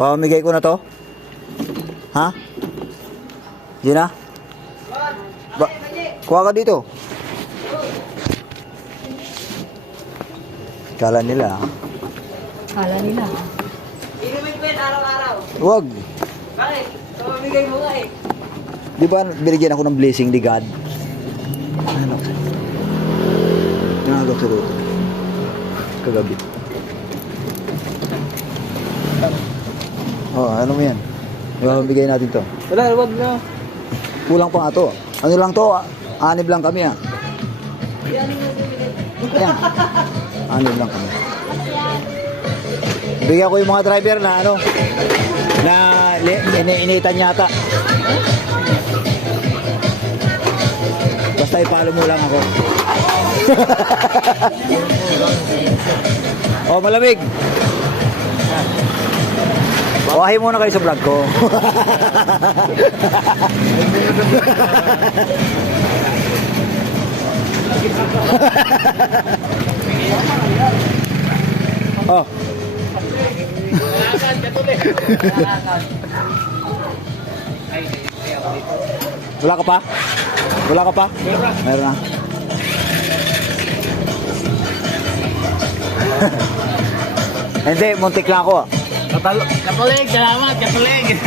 Pamamigay ko na to? Ha? Di na? Kuha ka dito. Kala nila. Kala nila. Inumin ko yan araw-araw. Huwag. Bakit? Pamamigay mo nga eh. Di ba binigyan ako ng blessing ni God? Ano? Nanagaw sa luto. Kagabi. Oh, ano mo yan? Ibabigay natin to. Wala, wag na. Kulang pa nga to. Ano lang to? 6 lang kami ah. Ayan. 6 lang kami. Bigyan ko yung mga driver na ano na iniitan yata. Basta ipalo mo lang ako. Oh, malamig. Bawahin muna kayo sa vlog ko. Oh. Wala ka pa? Wala ka pa? Meron na. Hindi, muntik lang ako. Katulig, salamat, katulig.